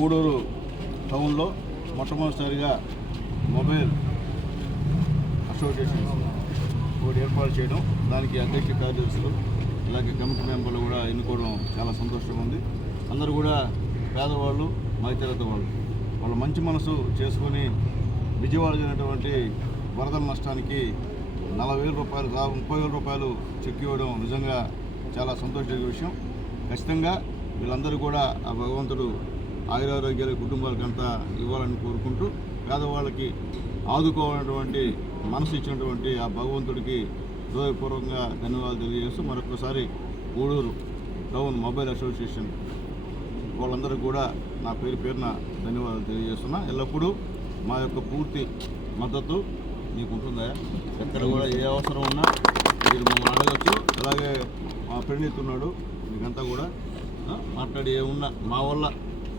గూడూరు టౌన్లో మొట్టమొదటిసారిగా mobile association ఒకటి ఏర్పాటు చేయడం దానికి అధ్యక్ష కార్యదర్శులు ఇలాగే కమిటీ మెంబర్లు కూడా ఎన్నుకోవడం చాలా సంతోషంగా ఉంది. అందరూ కూడా పేదవాళ్ళు మధ్యతరగతి వాళ్ళు. వాళ్ళ మంచి మనసు చేసుకొని విజయవాడ జరిగినటువంటి వరదల నష్టానికి నలభై వేల రూపాయలు ముప్పై వేల రూపాయలు చెక్ ఇవ్వడం నిజంగా చాలా సంతోషకర విషయం. ఖచ్చితంగా వీళ్ళందరూ కూడా ఆ భగవంతుడు ఆయురారోగ్యాల కుటుంబాలకంతా ఇవ్వాలని కోరుకుంటూ పేదవాళ్ళకి ఆదుకోవాలన్నటువంటి మనసు ఇచ్చినటువంటి ఆ భగవంతుడికి హృదయపూర్వకంగా ధన్యవాదాలు తెలియజేస్తూ మరొకసారి గూడూరు టౌన్ మొబైల్ అసోసియేషన్ వాళ్ళందరూ కూడా నా పేరు పేరున ధన్యవాదాలు తెలియజేస్తున్నా. ఎల్లప్పుడూ మా యొక్క పూర్తి మద్దతు మీకు ఉంటుందా? ఎక్కడ కూడా ఏ అవసరం ఉన్నా మీరు మమ్మల్ని అడగచ్చు. అలాగే మా ఫ్రెండ్ ఉన్నాడు మీకంతా కూడా మాట్లాడి ఏమున్నా మా వల్ల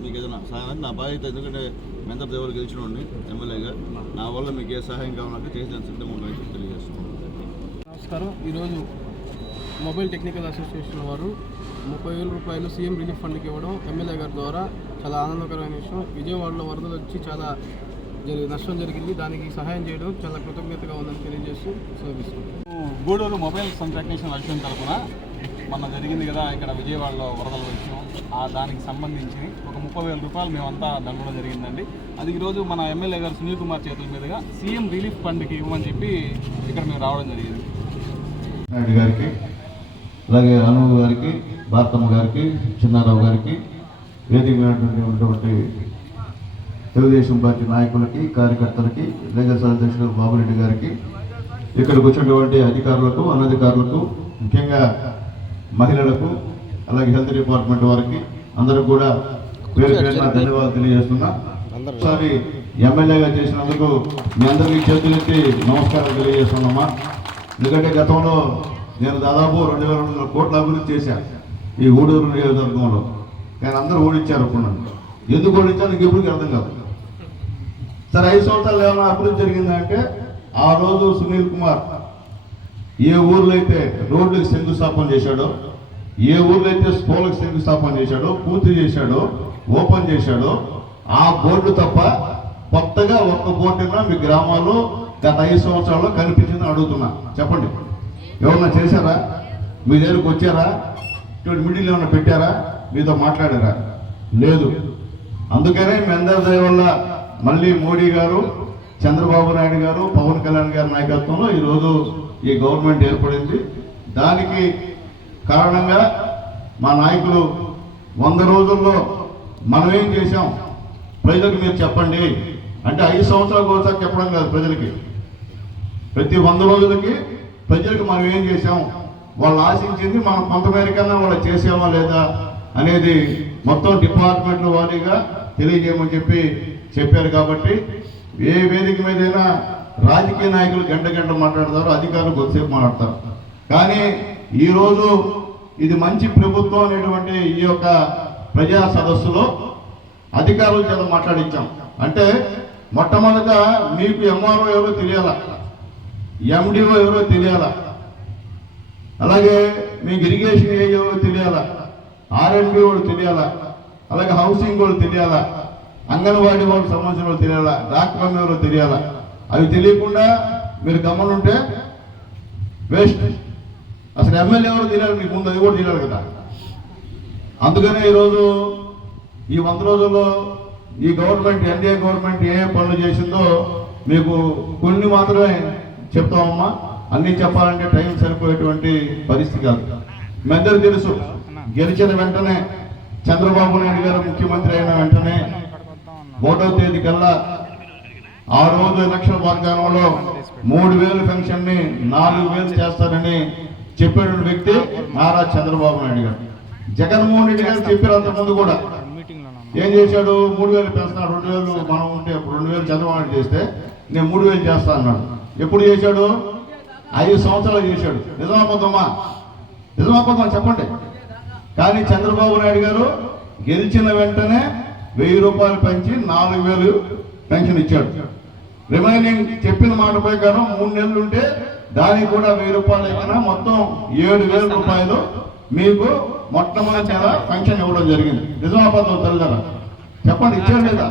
మీకు ఏదైనా సహాయం నా బాధ్యత ఎందుకంటే మెందర్ దేవుడు గెలిచినోడిని ఎమ్మెల్యేగా నా వల్ల మీకు ఏ సహాయం కావాలంటే చేసిన సిద్ధంగా ఉందని తెలియజేస్తున్నాను. నమస్కారం. ఈరోజు మొబైల్ టెక్నికల్ అసోసియేషన్ వారు ముప్పై వేల రూపాయలు సీఎం రిలీఫ్ ఫండ్కి ఇవ్వడం ఎమ్మెల్యే గారి ద్వారా చాలా ఆనందకరమైన విషయం. విజయవాడలో వరదలు వచ్చి చాలా జరి నష్టం జరిగింది. దానికి సహాయం చేయడం చాలా కృతజ్ఞతగా ఉందని తెలియజేస్తూ సెలవిస్తున్నాం గూడూరు మొబైల్ టెక్నీషియన్ అసోసియేషన్ తరఫున మొన్న జరిగింది కదా ఇక్కడ విజయవాడలో వరదలు వచ్చాం దానికి సంబంధించి ఒక ముప్పై వేల రూపాయలు మేమంతా దండడం జరిగిందండి. అది ఈరోజు మన ఎమ్మెల్యే గారు సునీల్ కుమార్ చేతుల మీదుగా సీఎం రిలీఫ్ ఫండ్కి ఇవ్వమని చెప్పి ఇక్కడ మేము రావడం జరిగింది. నాయుడు గారికి అలాగే అనువు గారికి భారతమ్మ గారికి చిన్నారావు గారికి వేదిక ఉన్నటువంటి తెలుగుదేశం పార్టీ నాయకులకి కార్యకర్తలకి లీగల్ అధ్యక్షుడు బాబురెడ్డి గారికి ఇక్కడికి వచ్చినటువంటి అధికారులకు అనధికారులకు ముఖ్యంగా మహిళలకు అలాగే హెల్త్ డిపార్ట్మెంట్ వారికి అందరూ కూడా పేరు పేరున ధన్యవాదాలు తెలియజేస్తున్నా. ఒకసారి ఎమ్మెల్యేగా చేసినందుకు మీ అందరికీ చేతులెత్తి నమస్కారం తెలియజేస్తున్నామా? ఎందుకంటే గతంలో నేను దాదాపు రెండు వేల రెండు వందల కోట్ల అభివృద్ధి చేశాను ఈ ఊడూరు నియోజకవర్గంలో. కానీ అందరూ ఓడించారు అనుకున్నాను ఎందుకు ఓడించాను నీకు ఎప్పటికీ అర్థం కాదు. సరే ఐదు సంవత్సరాలు ఏమైనా అభివృద్ధి జరిగిందంటే ఆ రోజు సునీల్ కుమార్ ఏ ఊర్లో అయితే రోడ్లకు శంకుస్థాపన చేశాడో ఏ ఊర్లో అయితే స్కూళ్ళకి శంకుస్థాపన చేశాడో పూర్తి చేశాడో ఓపెన్ చేశాడో ఆ బోర్డు తప్ప కొత్తగా ఒక్క బోర్డున మీ గ్రామాల్లో గత ఐదు సంవత్సరాల్లో కనిపించిందని అడుగుతున్నా. చెప్పండి. ఎవరన్నా చేశారా? మీ దగ్గరకు వచ్చారా? ఇటువంటి మిడిల్ ఏమైనా పెట్టారా? మీతో మాట్లాడారా? లేదు. అందుకనే మీ అందరి దయ వల్ల మళ్ళీ మోడీ గారు చంద్రబాబు నాయుడు గారు పవన్ కళ్యాణ్ గారి నాయకత్వంలో ఈరోజు ఈ గవర్నమెంట్ ఏర్పడింది. దానికి కారణంగా మా నాయకులు వంద రోజుల్లో మనం ఏం చేశాం? ప్రజలకు మీరు చెప్పండి. అంటే ఐదు సంవత్సరాల ఒకసారి చెప్పడం కాదు ప్రజలకి. ప్రతి వంద రోజులకి ప్రజలకు మనం ఏం చేశాం? వాళ్ళు ఆశించింది మనం కొంతమేరకన్నా వాళ్ళు చేసామా లేదా అనేది మొత్తం డిపార్ట్మెంట్ల వారీగా తెలియజేయమని చెప్పి చెప్పారు కాబట్టి ఏ వేదిక మీదైనా రాజకీయ నాయకులు గంట గంట మాట్లాడతారు అధికారులు కొద్దిసేపు మాట్లాడతారు. కానీ ఈరోజు ఇది మంచి ప్రభుత్వం అనేటువంటి ఈ యొక్క ప్రజా సదస్సులో అధికారుల చేత మాట్లాడించాం. అంటే మొట్టమొదట మీకు ఎంఆర్ఓ ఎవరో తెలియాలా ఎండిఓ ఎవరో తెలియాలా అలాగే మీకు ఇరిగేషన్ ఏ ఎవరో తెలియాలా ఆర్ఎండ్బి వాళ్ళు తెలియాలా అలాగే హౌసింగ్ వాళ్ళు తెలియాలా అంగన్వాడీ వాళ్ళకి సంబంధించిన వాళ్ళు తెలియాలా డాక్టర్ ఎవరో తెలియాలా. అవి తెలియకుండా మీరు గమనుంటే వేస్ట్. అసలు ఎమ్మెల్యే ఎవరో తెలియాలి మీకు ముందు అది కూడా తెలియాలి కదా. అందుకనే ఈరోజు ఈ వంద రోజుల్లో ఈ గవర్నమెంట్ ఎన్డీఏ గవర్నమెంట్ ఏ పనులు చేసిందో మీకు కొన్ని మాత్రమే చెప్తామమ్మా. అన్నీ చెప్పాలంటే టైం సరిపోయేటువంటి పరిస్థితి కాదు. మీ అందరికీ తెలుసు గెలిచిన వెంటనే చంద్రబాబు నాయుడు గారు ముఖ్యమంత్రి అయిన వెంటనే ఒకటో తేదీ కల్లా ఆ రోజు ఎలక్షన్ వాగ్దానంలో మూడు వేలు పెన్షన్ని నాలుగు వేలు చేస్తారని చెప్పిన వ్యక్తి నారా చంద్రబాబు నాయుడు గారు. జగన్మోహన్ రెడ్డి గారు చెప్పారు ముందు కూడా ఏం చేశాడు? మూడు వేలు పెంచుతున్నాడు. రెండు వేలు మనం ఉంటే రెండు వేలు చంద్రబాబు నాయుడు చేస్తే నేను మూడు వేలు చేస్తా అన్నాడు. ఎప్పుడు చేశాడు? ఐదు సంవత్సరాలు చేశాడు. నిజమాబద్ధమా నిజమాబద్ధమా చెప్పండి. కానీ చంద్రబాబు నాయుడు గారు గెలిచిన వెంటనే వెయ్యి రూపాయలు పెంచి నాలుగు వేలు పెన్షన్ ఇచ్చాడు. రిమైనింగ్ చెప్పిన మాట ప్రకారం మూడు నెలలు ఉంటే దానికి కూడా వెయ్యి రూపాయలు అయినా మొత్తం ఏడు వేల రూపాయలు మీకు మొట్టమొదటి నెల పెన్షన్ ఇవ్వడం జరిగింది. నిజామాబాద్ తెలుదరా చెప్పండి ఇచ్చారు లేదా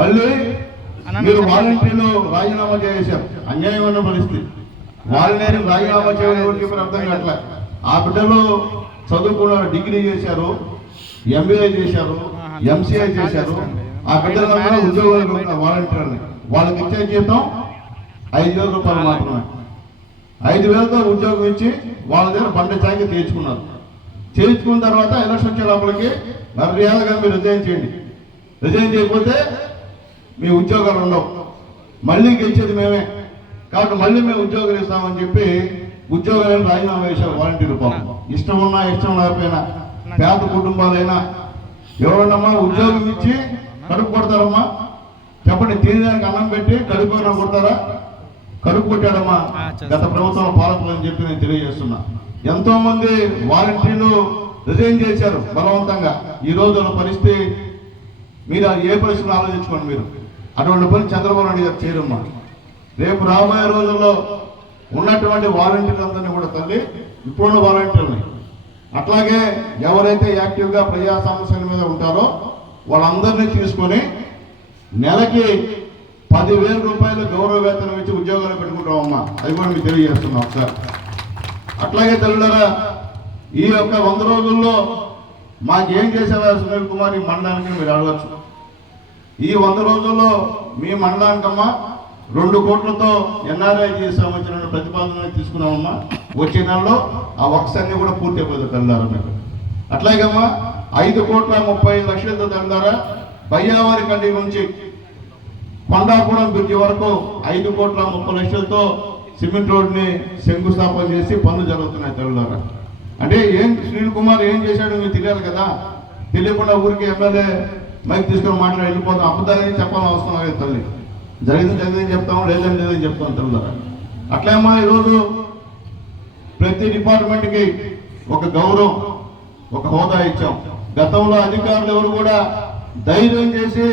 మళ్ళీ మీరు వాలంటీర్లు రాజీనామా చేశారు అన్యాయమైన పరిస్థితి. వాలంటీర్లు రాజీనామా చేయడం ఎవరికి ఇప్పుడు అర్థం కావట్లే. ఆ బిడ్డలు చదువుకున్నారు డిగ్రీ చేశారు ఎంబీఏ చేశారు ఎంసీఏ చేశారు. ఆ బిడ్డలందరూ కూడా ఉద్యోగాలు వాలంటీర్ని వాళ్ళకి ఇచ్చే జీతం ఐదు వేల రూపాయలు మాత్రమే. ఐదు వేలతో ఉద్యోగం ఇచ్చి వాళ్ళ దగ్గర బండ చాకి తీర్చుకున్నారు. చేయించుకున్న తర్వాత ఎలక్షన్ వచ్చే లోపలికి మర్యాదగా మీరు రిజైన్ చేయండి. రిజైన్ చేయకపోతే మీ ఉద్యోగాలు ఉండవు. మళ్ళీ గెలిచేది మేమే. కాబట్టి మళ్ళీ మేము ఉద్యోగాలు ఇస్తామని చెప్పి ఉద్యోగాలను రాజీనామా చేశారు వాలంటీర్ పాపం. ఇష్టం ఉన్నా ఇష్టం లేకపోయినా పేద కుటుంబాలైనా ఎవరన్నా ఉద్యోగం ఇచ్చి కడుపు కొడతారమ్మా? చెప్పండి తినడానికి అన్నం పెట్టి కడుపు కొడతారా? కడుపు కొట్టాడమ్మా గత ప్రభుత్వం పాలకులు అని చెప్పి నేను తెలియజేస్తున్నా. ఎంతో మంది వాలంటీర్లు రిజైన్ చేశారు బలవంతంగా. ఈ రోజుల పరిస్థితి మీరు అది ఏ పరిస్థితులు ఆలోచించుకోండి మీరు. అటువంటి పని చంద్రబాబు నాయుడు గారు చేయరమ్మా. రేపు రాబోయే రోజుల్లో ఉన్నటువంటి వాలంటీర్లందరినీ కూడా తల్లి ఇప్పుడున్న వాలంటీర్ని అట్లాగే ఎవరైతే యాక్టివ్గా ప్రజా సమస్యల మీద ఉంటారో వాళ్ళందరినీ తీసుకొని నెలకి పదివేల రూపాయలు గౌరవ వేతనం ఇచ్చి ఉద్యోగాలు పెట్టుకుంటామమ్మా అది కూడా మీకు తెలియజేస్తున్నాం సార్ అట్లాగే తల్లులరా ఈ యొక్క వంద రోజుల్లో మాకేం చేశారా సునీల్ కుమార్ ఈ మండలానికి మీరు అడగచ్చు. ఈ వంద రోజుల్లో మీ మండలానికమ్మా రెండు కోట్లతో ఎన్ఆర్ఐ సంబంధించిన ప్రతిపాదనలు తీసుకున్నామమ్మా. వచ్చే నెలలో ఆ వర్క్స్ అన్ని కూడా పూర్తి అయిపోతుంది తెల్లారా మీకు. అట్లాగమ్మా ఐదు కోట్ల ముప్పై లక్షలతో తెల్లారా బయ్యావారి కండి నుంచి పందాపురం బ్రిడ్జ్ వరకు ఐదు కోట్ల ముప్పై లక్షలతో సిమెంట్ రోడ్ని శంకుస్థాపన చేసి పనులు జరుగుతున్నాయి తెలుగులారా అంటే ఏం సునీల్ కుమార్ ఏం చేశాడో మీకు తెలియాలి కదా? తెలియకుండా ఊరికి ఎమ్మెల్యే మైక్ తీసుకొని మాట్లాడి వెళ్ళిపోతాం. అబద్ధాలని చెప్పాలని అవసరం లేదు తల్లి. జరిగింది జరిగిందని చెప్తాము లేదని లేదని చెప్తాం తెలుగులారా అట్లేమ్మా ఈరోజు ప్రతి డిపార్ట్మెంట్కి ఒక గౌరవం ఒక హోదా ఇచ్చాం. గతంలో అధికారులు ఎవరు కూడా ధైర్యం చేసి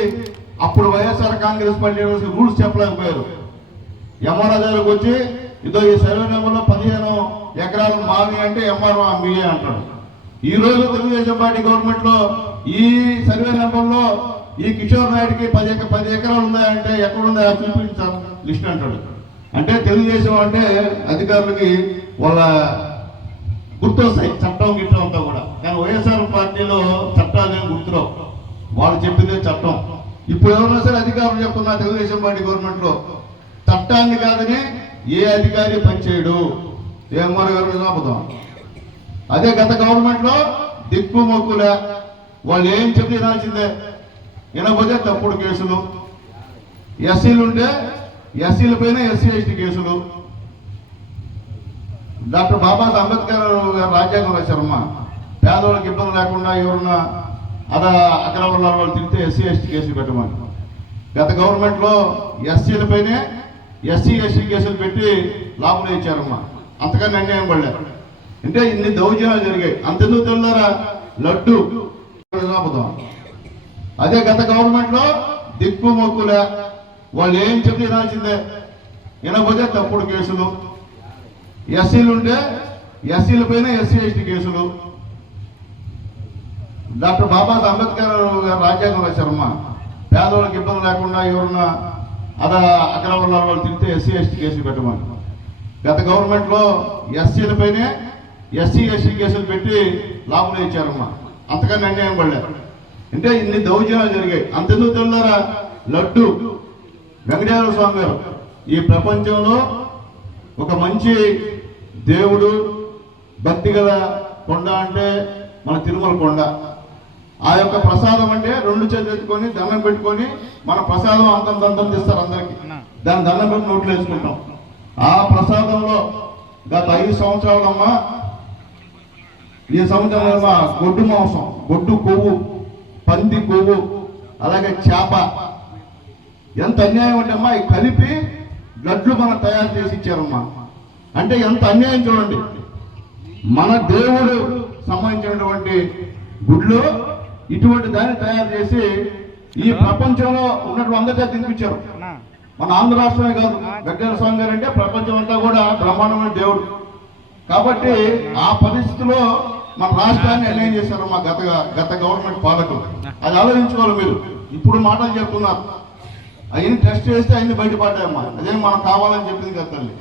అప్పుడు వైఎస్ఆర్ కాంగ్రెస్ పార్టీ రూల్స్ చెప్పలేకపోయారు. ఎంఆర్ఓ దగ్గరకు వచ్చి ఇదో ఈ సర్వే నెంబర్లో పదిహేను ఎకరాలు మావి అంటే ఎంఆర్ఓ మీయే అంటాడు. ఈ రోజు తెలుగుదేశం పార్టీ గవర్నమెంట్లో ఈ సర్వే నెంబర్లో ఈ కిషోర్ నాయుడికి పది పది ఎకరాలు ఉన్నాయంటే ఎక్కడ ఉన్నాయో చూపించాలి లిస్ట్ అంటాడు. అంటే తెలుగుదేశం అంటే అధికారులకి వాళ్ళ గుర్తొస్తాయి చట్టం గిట్టం అంతా కూడా. కానీ వైఎస్ఆర్ పార్టీలో చట్టాలు ఏం గుర్తురావు. వాళ్ళు చెప్పిందే చట్టం. ఇప్పుడు ఎవరైనా సరే అధికారులు చెప్తున్నా తెలుగుదేశం పార్టీ గవర్నమెంట్లో చట్టాన్ని కాదని ఏ అధికారి పనిచేయడు. ఏమన్నా గారు నిజాపుదాం అదే గత గవర్నమెంట్లో దిక్కు మొక్కులే. వాళ్ళు ఏం చెప్పి వినాల్సిందే. వినకపోతే తప్పుడు కేసులు. ఎస్సీలు ఉంటే ఎస్సీల పైన ఎస్సీ ఎస్టీ కేసులు. డాక్టర్ బాబాసాహెబ్ అంబేద్కర్ గారు రాజ్యాంగం రాశారమ్మా. పేదవాళ్ళకి ఇబ్బంది లేకుండా ఎవరన్నా అదా అక్రమ వాళ్ళు తిరిగితే ఎస్సీ ఎస్టీ కేసులు పెట్టమని. గత గవర్నమెంట్లో ఎస్సీలపైనే ఎస్సీ ఎస్టీ కేసులు పెట్టి లాభం ఇచ్చారమ్మా అంతకన్నా అన్యాయం పడలేదు అంటే ఇన్ని దౌర్జన్యాలు జరిగాయి. అంతెందుకు తెల్లారా? లడ్డు. అదే గత గవర్నమెంట్లో దిక్కు మొక్కులే. వాళ్ళు ఏం చెప్తే వినాల్సిందే వినకపోతే తప్పుడు కేసులు. ఎస్సీలు ఉంటే ఎస్సీల పైన ఎస్సీ ఎస్టీ కేసులు. డాక్టర్ బాబాసాహెబ్ అంబేద్కర్ గారు రాజ్యాంగం రాశారమ్మా పేదవాళ్ళకి ఇబ్బంది లేకుండా ఎవరన్నా అదా అక్కడ ఉన్న వాళ్ళు తింటే ఎస్సీ ఎస్టీ కేసులు పెట్టమని. గత గవర్నమెంట్లో ఎస్సీల పైనే ఎస్సీ ఎస్టీ కేసులు పెట్టి లాభం ఇచ్చారమ్మా అంతకన్నా అన్యాయం పడలేదు అంటే ఇన్ని దౌర్జన్యాలు జరిగాయి. అంతెందుకు తెల్లారా? లడ్డు. వెంకటేశ్వర స్వామి గారు ఈ ప్రపంచంలో ఒక మంచి దేవుడు భక్తి గల కొండ అంటే మన తిరుమల కొండ. ఆ యొక్క ప్రసాదం అంటే రెండు చేతులు ఎత్తుకొని దండం పెట్టుకొని మన ప్రసాదం అంతం దంతం తీస్తారు అందరికి. దాని దండం పెట్టి నోట్లు వేసుకుంటాం. ఆ ప్రసాదంలో గత ఐదు సంవత్సరాలమ్మా ఈ సంవత్సరం గొడ్డు మాంసం గొడ్డు కొవ్వు పంది కొవ్వు అలాగే చేప. ఎంత అన్యాయం అంటే అమ్మా కలిపి గడ్లు మనం తయారు చేసి ఇచ్చారమ్మా. అంటే ఎంత అన్యాయం చూడండి. మన దేవుడు సంబంధించినటువంటి గుడ్లు ఇటువంటి దాన్ని తయారు చేసి ఈ ప్రపంచంలో ఉన్నటువంటి అందరికీ తినిపించారు. మన ఆంధ్ర రాష్ట్రమే కాదు వెంకటేశ్వర స్వామి గారు అంటే ప్రపంచం అంతా కూడా బ్రహ్మాండమైన దేవుడు. కాబట్టి ఆ పరిస్థితిలో మన రాష్ట్రాన్ని అన్యాయం చేశారు మా గత గత గవర్నమెంట్ పాలకులు. అది ఆలోచించుకోవాలి మీరు. ఇప్పుడు మాటలు చెప్తున్నారు. అవన్నీ టెస్ట్ చేస్తే అన్ని బయటపడ్డాయమ్మా. అదే మనం కావాలని చెప్పింది కదా తల్లి.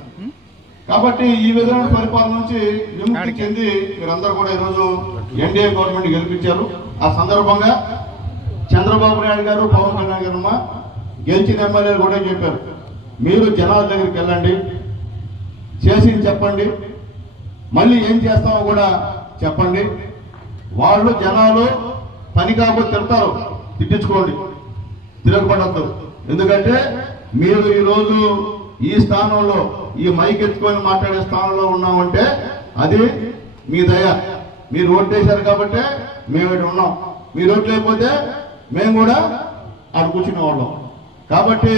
కాబట్టి ఈ విధమైన పరిపాలన నుంచి విముక్తి చెంది మీరందరూ కూడా ఈరోజు ఎన్డీఏ గవర్నమెంట్ గెలిపించారు. ఆ సందర్భంగా చంద్రబాబు నాయుడు గారు పవన్ కళ్యాణ్ గారు అమ్మ గెలిచిన ఎమ్మెల్యేలు కూడా చెప్పారు. మీరు జనాల దగ్గరికి వెళ్ళండి. చేసి చెప్పండి. మళ్ళీ ఏం చేస్తామో కూడా చెప్పండి. వాళ్ళు జనాలు పని కాకపోతే తిడతారు. తిట్టించుకోండి. తిరగబడద్దు. ఎందుకంటే మీరు ఈరోజు ఈ స్థానంలో ఈ మైక్ ఎత్తుకొని మాట్లాడే స్థానంలో ఉన్నామంటే అది మీ దయ. మీరు ఓట్లేశారు కాబట్టి మేము ఇక్కడ ఉన్నాం. మీరు ఓట్లు లేకపోతే మేము కూడా అక్కడ కూర్చునే వాళ్ళం. కాబట్టి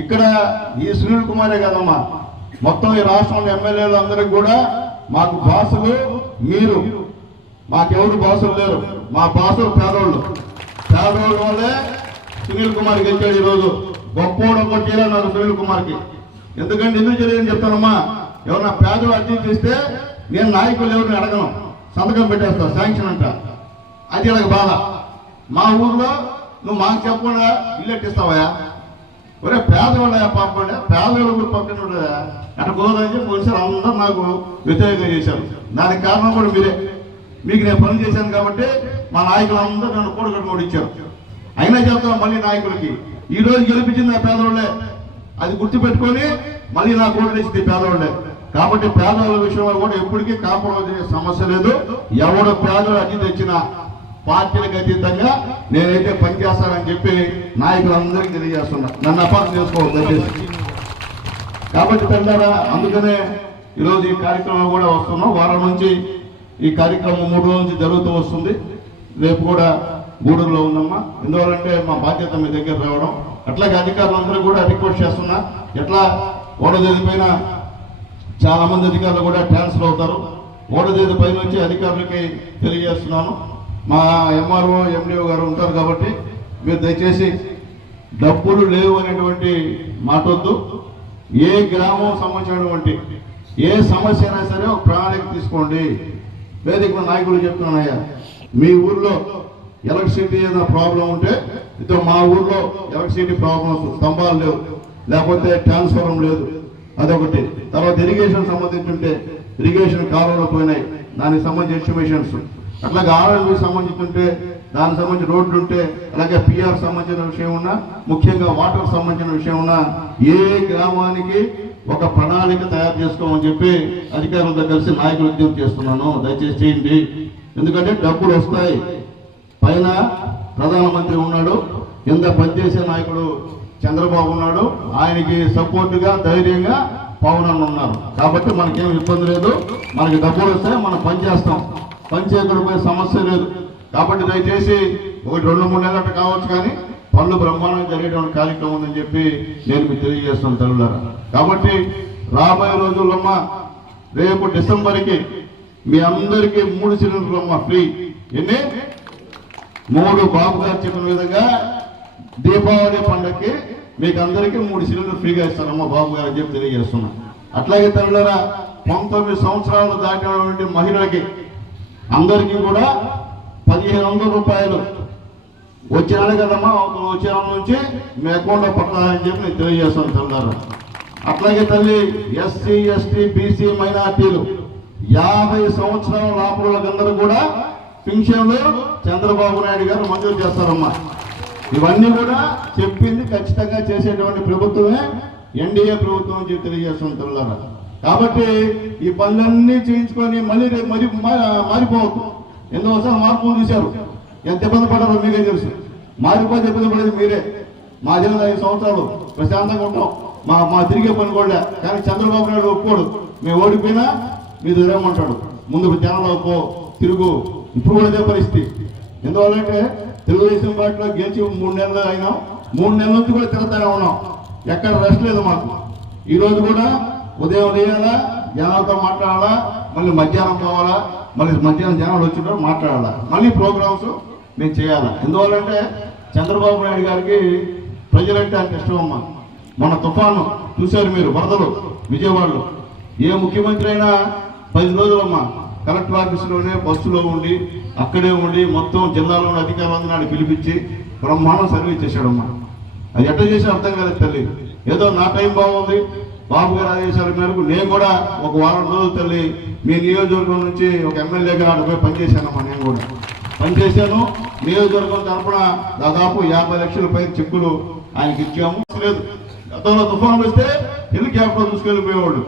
ఇక్కడ ఈ సునీల్ కుమారే కదమ్మా. మొత్తం ఈ రాష్ట్రంలో ఎమ్మెల్యేలు అందరికి కూడా మాకు భాషలు మీరు. మాకెవరు భాషలు లేరు. మా భాషలు పేదోళ్ళు. పేదోళ్ళ వల్లే సునీల్ కుమార్ గెలిచాడు ఈరోజు. గొప్పోడు కొట్టేలా నాకు సునీల్ కుమార్కి. ఎందుకంటే ఎందుకు తెలియదని చెప్తానమ్మా. ఎవరన్నా పేదలు అర్జీ చేస్తే నేను నాయకులు ఎవరిని అడగను. సంతకం పెట్టేస్తా శాంక్షన్ అంట. అది నాకు బాధ. మా ఊర్లో నువ్వు మాకు చెప్పకుండా ఇల్లు ఎట్టిస్తావా ఒరే పేదవాళ్ళ పాపం పేదవాళ్ళు పక్కన ఉండదా అట్లా కుదరదని చెప్పి పోలీసులు అందరూ నాకు వ్యతిరేకంగా చేశారు. దానికి కారణం కూడా మీరే. మీకు నేను పని చేశాను కాబట్టి మా నాయకులు అందరూ నన్ను కూడగట్టు ఇచ్చారు. అయినా చెప్తాను మళ్ళీ నాయకులకి. ఈ రోజు గెలిపించింది ఆ పేదవాళ్ళే. అది గుర్తుపెట్టుకొని మళ్ళీ నాకు ఓట్లు ఇచ్చింది పేదవాళ్ళే. కాబట్టి పేదవాళ్ళ విషయంలో కూడా ఎప్పటికీ కాపాడే సమస్య లేదు. ఎవడు పేదలు అడ్డి తెచ్చినా పార్టీలకు అతీతంగా నేనైతే పనిచేస్తానని చెప్పి నాయకులందరికీ తెలియజేస్తున్నా. నన్ను అపార్థం చేసుకోవద్దు కాబట్టి పెద్దారా అందుకనే ఈరోజు ఈ కార్యక్రమం కూడా వస్తున్నాం. వారం నుంచి ఈ కార్యక్రమం మూడు రోజుల నుంచి జరుగుతూ వస్తుంది. రేపు కూడా గూడూరులో ఉందమ్మా. ఎందువల్లంటే మా బాధ్యత మీ దగ్గర రావడం. అట్లాగే అధికారులందరూ కూడా రిక్వెస్ట్ చేస్తున్నా. ఎట్లా ఓడదేది పైన చాలా మంది అధికారులు కూడా ట్రాన్స్ఫర్ అవుతారు. ఓడదేది పై నుంచి అధికారులకి తెలియజేస్తున్నాను. మా ఎంఆర్ఓ ఎండిఓ గారు ఉంటారు కాబట్టి మీరు దయచేసి డబ్బులు లేవు అనేటువంటి మాట వద్దు ఏ గ్రామం సంబంధించినటువంటి ఏ సమస్య అయినా సరే ఒక ప్రణాళిక తీసుకోండి. వేదిక నాయకులు చెప్తున్నానయ్యా మీ ఊర్లో ఎలక్ట్రిసిటీ ఏదైనా ప్రాబ్లం ఉంటే ఇదో మా ఊర్లో ఎలక్ట్రిసిటీ ప్రాబ్లమ్స్ స్తంభాలు లేవు. లేకపోతే ట్రాన్స్ఫారం లేదు. అదొకటి. తర్వాత ఇరిగేషన్ సంబంధించి ఉంటే ఇరిగేషన్ కాలువలు పోయినాయి. దానికి సంబంధించిన ఎస్టిమేషన్స్. అట్లాగే ఆర్ఎల్బి సంబంధించి ఉంటే దానికి సంబంధించి రోడ్లు ఉంటే అలాగే పిఆర్ సంబంధించిన విషయం ఉన్నా ముఖ్యంగా వాటర్ సంబంధించిన విషయం ఉన్నా ఏ గ్రామానికి ఒక ప్రణాళిక తయారు చేసుకోమని చెప్పి అధికారులతో కలిసి నాయకులు ఉద్యోగం చేస్తున్నాను. దయచేసి చేయండి. ఎందుకంటే డబ్బులు వస్తాయి. పైన ప్రధానమంత్రి ఉన్నాడు. కింద పనిచేసే నాయకుడు చంద్రబాబు ఉన్నాడు. ఆయనకి సపోర్టుగా ధైర్యంగా పవన్ అని ఉన్నారు. కాబట్టి మనకేం ఇబ్బంది లేదు. మనకి డబ్బులు వస్తే మనం పని చేస్తాం పని సమస్య లేదు. కాబట్టి దయచేసి ఒకటి రెండు మూడు నెలలు కావచ్చు కానీ పనులు బ్రహ్మాండంగా జరిగేటువంటి కార్యక్రమం ఉందని చెప్పి నేను మీకు తెలియజేస్తాను తల్లులారా. కాబట్టి రాబోయే రోజుల్లో రేపు డిసెంబర్కి మీ అందరికీ మూడు సిలిండర్లు అమ్మా ఫ్రీ. ఎన్ని? మూడు బాబు గారు చెప్పిన విధంగా దీపావళి పండగకి మీకు అందరికీ మూడు సిలిండర్ ఫ్రీగా ఇస్తారమ్మా బాబు గారు అని చెప్పి తెలియజేస్తున్నాం. అట్లాగే తల్లులారా పంతొమ్మిది సంవత్సరాలు దాటినటువంటి మహిళలకి అందరికీ కూడా పదిహేను వందల రూపాయలు వచ్చినాడు కదమ్మా వచ్చే నెల నుంచి మీ అకౌంట్లో పట్టాలని చెప్పి నేను తెలియజేస్తాను తల్లారు అట్లాగే తల్లి ఎస్సీ ఎస్టీ బీసీ మైనార్టీలు యాభై సంవత్సరాల లోపల కూడా పింఛన్లు చంద్రబాబు నాయుడు గారు మంజూరు చేస్తారమ్మా. ఇవన్నీ కూడా చెప్పింది ఖచ్చితంగా చేసేటువంటి ప్రభుత్వమే ఎన్డీఏ ప్రభుత్వం అని చెప్పి తెలియజేస్తుంది కాబట్టి ఈ పనులన్నీ చేయించుకొని మళ్ళీ రేపు మరి మా- మారిపోవద్దు. ఎందుకోసం మార్పు చూశారు ఎంత ఇబ్బంది పడ్డారో మీకే తెలుసు. మారిపోతే ఇబ్బంది పడేది మీరే. మా జిల్లా ఐదు సంవత్సరాలు ప్రశాంతంగా ఉంటాం. మా మా తిరిగే పని కూడా కానీ చంద్రబాబు నాయుడు ఒప్పుకోడు. మేము ఓడిపోయినా మీ తిరగమంటాడు ముందు జనంలో పో తిరుగు. ఇప్పుడు కూడా పరిస్థితి. ఎందువల్లంటే తెలుగుదేశం పార్టీలో గెలిచి మూడు నెలలు అయినాం మూడు నెలల నుంచి కూడా తిరుగుతానే ఉన్నాం. ఎక్కడ రెస్ట్ లేదు మాకు. ఈరోజు కూడా ఉదయం లేయాలా జనాలతో మాట్లాడాలా మళ్ళీ మధ్యాహ్నం పోవాలా మళ్ళీ మధ్యాహ్నం జనాలు వచ్చినప్పుడు మాట్లాడాలా. మళ్ళీ ప్రోగ్రామ్స్ మేము చేయాలా. ఎందువల్లంటే చంద్రబాబు నాయుడు గారికి ప్రజలంటే అంత ఇష్టం అమ్మా మన తుఫాను చూశారు మీరు వరదలు విజయవాడలో. ఏ ముఖ్యమంత్రి అయినా పది రోజులమ్మా కలెక్టర్ ఆఫీసులోనే బస్సులో ఉండి అక్కడే ఉండి మొత్తం జిల్లాలోని అధికారులందరూ పిలిపించి బ్రహ్మాండం సర్వీస్ చేశాడమ్మా. అది ఎట్ట చేసి అర్థం కాలేదు తల్లి. ఏదో నా టైం బాగుంది. బాబు గారు ఆదేశాల మేరకు నేను కూడా ఒక వారం రోజులు తల్లి మీ నియోజకవర్గం నుంచి ఒక ఎమ్మెల్యేగా ఆడ పనిచేశానమ్మా నేను కూడా. పనిచేశాను. నియోజకవర్గం తరఫున దాదాపు యాభై లక్షల పై చెక్కులు ఆయనకి ఇచ్చాము. లేదు. గతంలో తుఫాను వస్తే హెలికాప్టర్ తీసుకెళ్ళిపోయేవాళ్ళు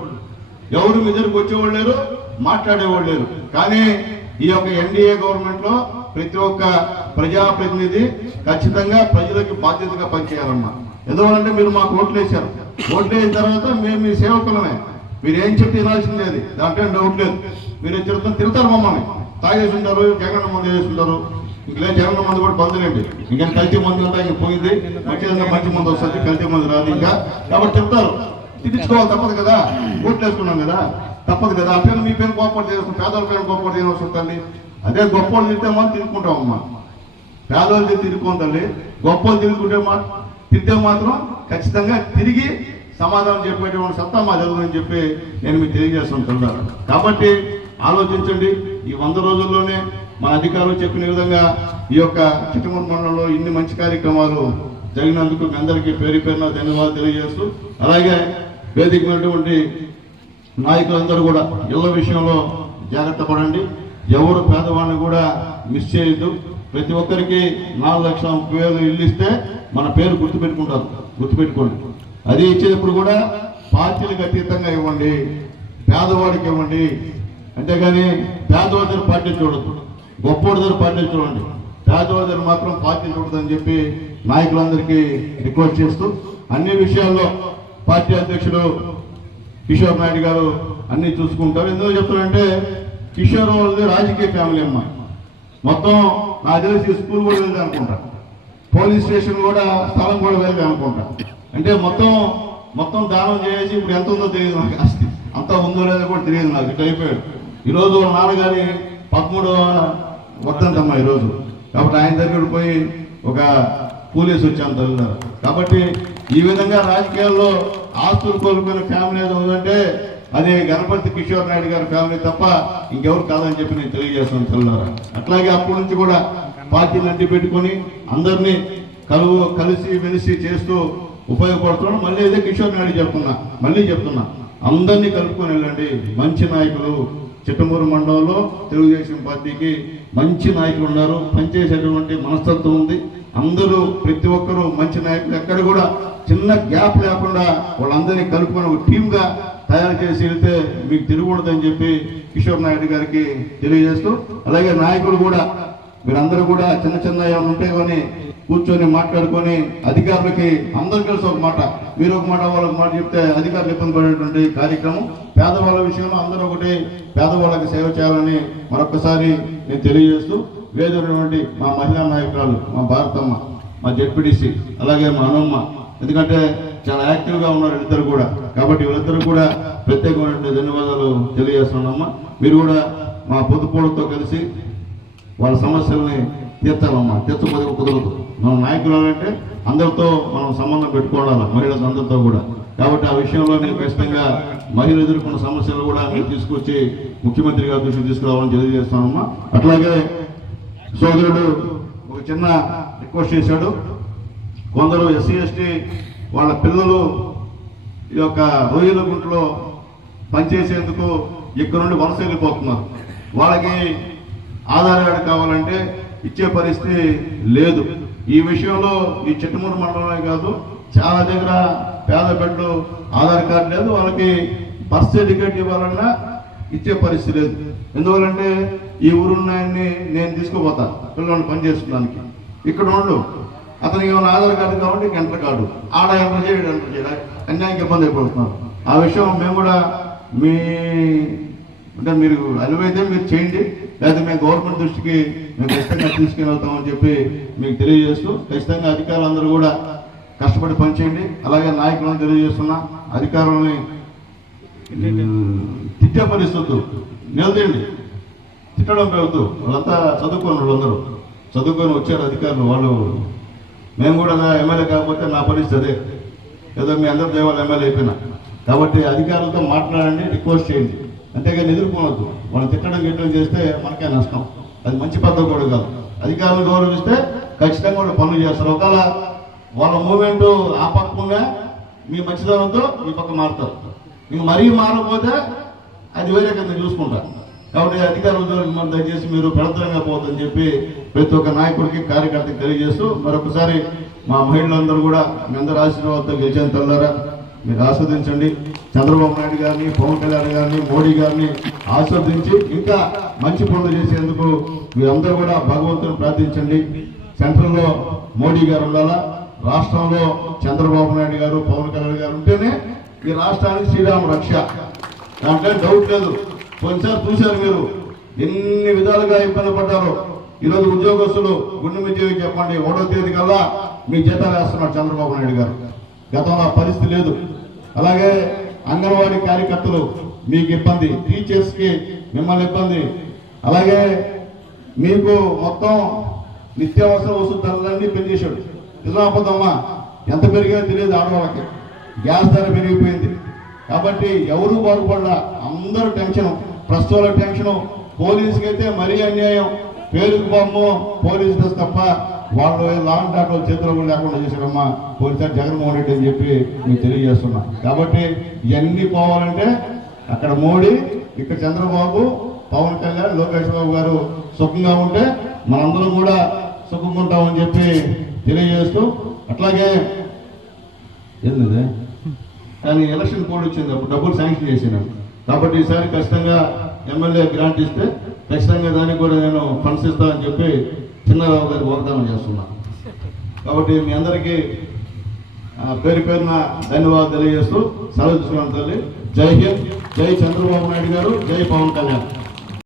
ఎవరు మీ దగ్గరికి వచ్చేవాళ్ళు లేరు. మాట్లాడేవాళ్ళు లేరు. కానీ ఈ యొక్క ఎన్డీఏ గవర్నమెంట్లో ప్రతి ఒక్క ప్రజాప్రతినిధి ఖచ్చితంగా ప్రజలకు బాధ్యతగా పనిచేయాలమ్మా ఎందువలంటే మీరు మాకు ఓట్లు వేశారు. ఓట్లు వేసిన తర్వాత మేము మీ సేవకులమే. మీరు ఏం చెప్తే వినాల్సిందేది దాంట్లో డౌట్ లేదు. మీరు తిరుగుతారు తిరుగుతారు మమ్మల్ని. తాగేసి ఉంటారు జగన్ మంది వేసుకుంటారు ఇంకా జగన్ మందు కూడా బంధులేండి ఇంకా కల్తీ మందు అంతా ఇంక పోయింది. వచ్చేదంతా మంచి మందు వస్తుంది. కల్తీ మంది రాదు ఇంకా. కాబట్టి తిరుగుతారు. తిట్టించుకోవాలి తప్పదు కదా. ఓట్లు వేసుకున్నాం కదా. తప్పదు కదా. ఆ మీ పేరు గొప్ప చేసుకుంటాం పేదల పేరు గొప్ప తల్లి. అదే గొప్పలు తింటే మనం అమ్మా. పేదవాళ్ళు తిరుగుకోం తల్లి. గొప్పలు తిరుగుకుంటే మా తింటే మాత్రం ఖచ్చితంగా తిరిగి సమాధానం చెప్పేటువంటి సత్తా మా జరుగుతుందని చెప్పి నేను మీకు తెలియజేస్తాను కాబట్టి ఆలోచించండి. ఈ వంద రోజుల్లోనే మన అధికారులు చెప్పిన విధంగా ఈ యొక్క చిట్టమూరు మండలంలో ఇన్ని మంచి కార్యక్రమాలు జరిగినందుకు మీ అందరికీ పేరు పేరున ధన్యవాదాలు తెలియజేస్తూ అలాగే వేదికమైనటువంటి నాయకులందరూ కూడా ఇళ్ళ విషయంలో జాగ్రత్త పడండి. ఎవరు పేదవాడిని కూడా మిస్ చేయొద్దు. ప్రతి ఒక్కరికి నాలుగు లక్షల ముప్పై వేలు ఇల్లు ఇస్తే మన పేరు గుర్తుపెట్టుకుంటారు. గుర్తుపెట్టుకోండి. అది ఇచ్చేటప్పుడు కూడా పార్టీలకు అతీతంగా ఇవ్వండి. పేదవాడికి ఇవ్వండి. అంతేగాని పేదవాడి దగ్గర పార్టీ చూడద్దు. గొప్పోడి దగ్గర పార్టీ చూడండి. పేదవాడి దగ్గర మాత్రం పార్టీ చూడదని చెప్పి నాయకులందరికీ రిక్వెస్ట్ చేస్తూ అన్ని విషయాల్లో పార్టీ అధ్యక్షుడు కిషోర్ నాయుడు గారు అన్నీ చూసుకుంటారు. ఎందుకు చెప్తానంటే కిషోర్ వాళ్ళది రాజకీయ ఫ్యామిలీ అమ్మ మొత్తం నా తెలిసి స్కూల్ కూడా వెళ్ళదు అనుకుంటా. పోలీస్ స్టేషన్ కూడా స్థలం కూడా వెళ్ళదు అనుకుంటా. అంటే మొత్తం మొత్తం దానం చేసి ఇప్పుడు ఎంత ఉందో తెలియదు నాకు ఆస్తి. అంత ఉందో లేదో కూడా తెలియదు నాకు ఇట్లా అయిపోయాడు. ఈరోజు వాళ్ళ నాన్నగారి పదమూడవ వర్తంతమ్మ ఈరోజు. కాబట్టి ఆయన దగ్గర పోయి ఒక పోలీసు వచ్చాను తల్లిదారు కాబట్టి ఈ విధంగా రాజకీయాల్లో ఆస్తులు కోల్పోయిన ఫ్యామిలీ ఏదో ఉందంటే అది గణపతి కిషోర్ నాయుడు గారి ఫ్యామిలీ తప్ప ఇంకెవరు కాదని చెప్పి నేను తెలియజేస్తాను తెల్లారా అట్లాగే అప్పటి నుంచి కూడా పార్టీలు అడ్డు పెట్టుకొని అందరినీ కలువు కలిసి మెలిసి చేస్తూ ఉపయోగపడుతున్నాడు మళ్ళీ ఇదే కిషోర్ నాయుడు చెప్తున్నా మళ్ళీ చెప్తున్నా. అందరినీ కలుపుకొని వెళ్ళండి. మంచి నాయకులు చిట్టమూరు మండలంలో తెలుగుదేశం పార్టీకి మంచి నాయకులు ఉన్నారు. పనిచేసేటువంటి మనస్తత్వం ఉంది. అందరూ ప్రతి ఒక్కరూ మంచి నాయకులు ఎక్కడ కూడా చిన్న గ్యాప్ లేకుండా వాళ్ళందరినీ కలుపుకొని ఒక టీమ్గా తయారు చేసి వెళ్తే మీకు తిరగకూడదని చెప్పి కిషోర్ నాయుడు గారికి తెలియజేస్తూ అలాగే నాయకులు కూడా మీరందరూ కూడా చిన్న చిన్న ఏమైనా ఉంటే కానీ కూర్చొని మాట్లాడుకొని అధికారులకి అందరు కలిసి ఒక మాట మీరు ఒక మాట వాళ్ళకి మాట చెప్తే అధికారులు ఇబ్బంది పడేటువంటి కార్యక్రమం. పేదవాళ్ళ విషయంలో అందరూ ఒకటి పేదవాళ్ళకి సేవ చేయాలని మరొకసారి నేను తెలియజేస్తూ వేదమైనటువంటి మా మహిళా నాయకురాలు మా భారతమ్మ మా జెడ్పీటీసీ అలాగే మా అనమ్మ. ఎందుకంటే చాలా యాక్టివ్గా ఉన్నారు ఇద్దరు కూడా. కాబట్టి వీళ్ళిద్దరూ కూడా ప్రత్యేకమైన ధన్యవాదాలు తెలియజేస్తున్నామ్మా మీరు కూడా మా పొదుపులతో కలిసి వాళ్ళ సమస్యల్ని తీర్చాలమ్మా. తీర్చకపోతే కుదరదు. మన నాయకులు అంటే అందరితో మనం సంబంధం పెట్టుకోవాలి మహిళలు అందరితో కూడా. కాబట్టి ఆ విషయంలో నేను ఖచ్చితంగా మహిళలు ఎదుర్కొన్న సమస్యలు కూడా మీరు తీసుకొచ్చి ముఖ్యమంత్రి గారి దృష్టికి తీసుకురావాలని తెలియజేస్తానమ్మా అట్లాగే సోదరుడు ఒక చిన్న రిక్వెస్ట్ చేశాడు. కొందరు ఎస్సీ ఎస్టీ వాళ్ళ పిల్లలు ఈ యొక్క రొయ్యల గుంటలో పనిచేసేందుకు ఇక్కడ నుండి వలస వెళ్ళిపోతున్నారు. వాళ్ళకి ఆధార్ కార్డు కావాలంటే ఇచ్చే పరిస్థితి లేదు. ఈ విషయంలో ఈ చిట్టమూరు మండలమే కాదు చాలా దగ్గర పేద బిడ్డలు ఆధార్ కార్డు లేదు వాళ్ళకి బర్త్ సర్టిఫికేట్ ఇవ్వాలన్నా ఇచ్చే పరిస్థితి లేదు. ఎందువల్లంటే ఈ ఊరున్నాయన్ని నేను తీసుకుపోతా పిల్లల్ని పని చేసుకోవడానికి ఇక్కడ ఉండు. అతనికి ఏమైనా ఆధార్ కార్డు కాబట్టి ఎంటర్ కార్డు. ఆడ ఎంటర్ చేయడు ఎంటర్ చేయడా అన్యాయంగా ఇబ్బంది అయిపోతున్నారు. ఆ విషయం మేము కూడా మీ అంటే మీరు అనువైతే మీరు చేయండి. లేదా మేము గవర్నమెంట్ దృష్టికి మేము ఖచ్చితంగా తీసుకుని వెళ్తామని చెప్పి మీకు తెలియజేస్తూ ఖచ్చితంగా అధికారులందరూ కూడా కష్టపడి పనిచేయండి. అలాగే నాయకులను తెలియజేస్తున్నా అధికారులని తిట్టే పరిస్థితులు నిలదీయండి. తిట్టడం పెరుగుతూ వాళ్ళంతా చదువుకున్న వాళ్ళందరూ. చదువుకొని వచ్చారు అధికారులు వాళ్ళు. మేము కూడా నా ఎమ్మెల్యే కాకపోతే నా పరిస్థితి అదే. ఏదో మీ అందరు దేవాల ఎమ్మెల్యే అయిపోయినా. కాబట్టి అధికారులతో మాట్లాడండి రిక్వెస్ట్ చేయండి. అంతేగాని ఎదుర్కోవద్దు వాళ్ళు తిట్టడం గిట్టడం చేస్తే మనకే నష్టం. అది మంచి పద్ధతి కూడా కాదు. అధికారులు గౌరవిస్తే ఖచ్చితంగా కూడా పనులు చేస్తారు. ఒకవేళ వాళ్ళ మూమెంట్ ఆ పక్కనే మీ మంచిదనంతో మీ పక్క మారుతారు. ఇంక మరీ మారకపోతే అది వేరే కింద చూసుకుంటా. కాబట్టి అధికారులతో మనం దయచేసి మీరు పెడతరంగా పోతుందని చెప్పి ప్రతి ఒక్క నాయకుడికి కార్యకర్తకి తెలియజేస్తూ మరొకసారి మా మహిళలందరూ కూడా మీ అందరి ఆశీర్వాదంతో గెలిచిన తల్లారా. మీరు ఆస్వాదించండి. చంద్రబాబు నాయుడు గారిని పవన్ కళ్యాణ్ గారిని మోడీ గారిని ఆస్వాదించి ఇంకా మంచి పనులు చేసేందుకు మీరందరూ కూడా భగవంతుని ప్రార్థించండి. సెంట్రల్లో మోడీ గారు ఉండాలా? రాష్ట్రంలో చంద్రబాబు నాయుడు గారు పవన్ కళ్యాణ్ గారు ఉంటేనే ఈ రాష్ట్రానికి శ్రీరామ రక్ష. దాంట్లో డౌట్ లేదు. కొంచెం చూశారు మీరు. ఎన్ని విధాలుగా ఇబ్బంది పడ్డారు. ఈరోజు ఉద్యోగస్తులు గుండె విద్యోగి చెప్పండి? ఒకటో తేదీ కల్లా మీ జీతాలు వేస్తున్నారు చంద్రబాబు నాయుడు గారు. గతంలో పరిస్థితి లేదు. అలాగే అంగన్వాడీ కార్యకర్తలు మీకు ఇబ్బంది. టీచర్స్కి మిమ్మల్ని ఇబ్బంది. అలాగే మీకు మొత్తం నిత్యావసర వస్తువు ధరలన్నీ పెంచేశాడు. నిజాపదమ్మా ఎంత పెరిగాయో తెలియదు ఆడవాళ్ళకి. గ్యాస్ ధర పెరిగిపోయింది. కాబట్టి ఎవరు బాగుపడలా? అందరూ టెన్షన్. ప్రస్తుతాల టెన్షన్. పోలీసుకి అయితే మరీ అన్యాయం. పేరుకు బొమ్మ పోలీసు డ్రెస్ తప్ప వాళ్ళు లాంగ్ ఆటో చేతులు కూడా లేకుండా చేశారమ్మా. పోలీసు జగన్మోహన్ రెడ్డి అని చెప్పి మేము తెలియజేస్తున్నా. కాబట్టి ఇవన్నీ పోవాలంటే అక్కడ మోడీ ఇక్కడ చంద్రబాబు పవన్ కళ్యాణ్ లోకేష్ బాబు గారు సుఖంగా ఉంటే మనందరం కూడా సుఖంగా ఉంటామని చెప్పి తెలియజేస్తూ అట్లాగే ఏంది కానీ ఎలక్షన్ కోడ్ వచ్చింది అప్పుడు డబ్బులు శాంక్షన్ చేసినాను కాబట్టి ఈసారి ఖచ్చితంగా ఎమ్మెల్యే గ్రాంట్ ఇస్తే ఖచ్చితంగా దానికి కూడా నేను ఫండ్స్ ఇస్తానని చెప్పి చిన్నారావు గారికి వాగ్దానం చేస్తున్నా. కాబట్టి మీ అందరికీ పేరు పేరున ధన్యవాదాలు తెలియజేస్తూ సెలవు తీసుకున్నాను తల్లి. జై హింద్ జై చంద్రబాబు నాయుడు గారు జై పవన్ కళ్యాణ్.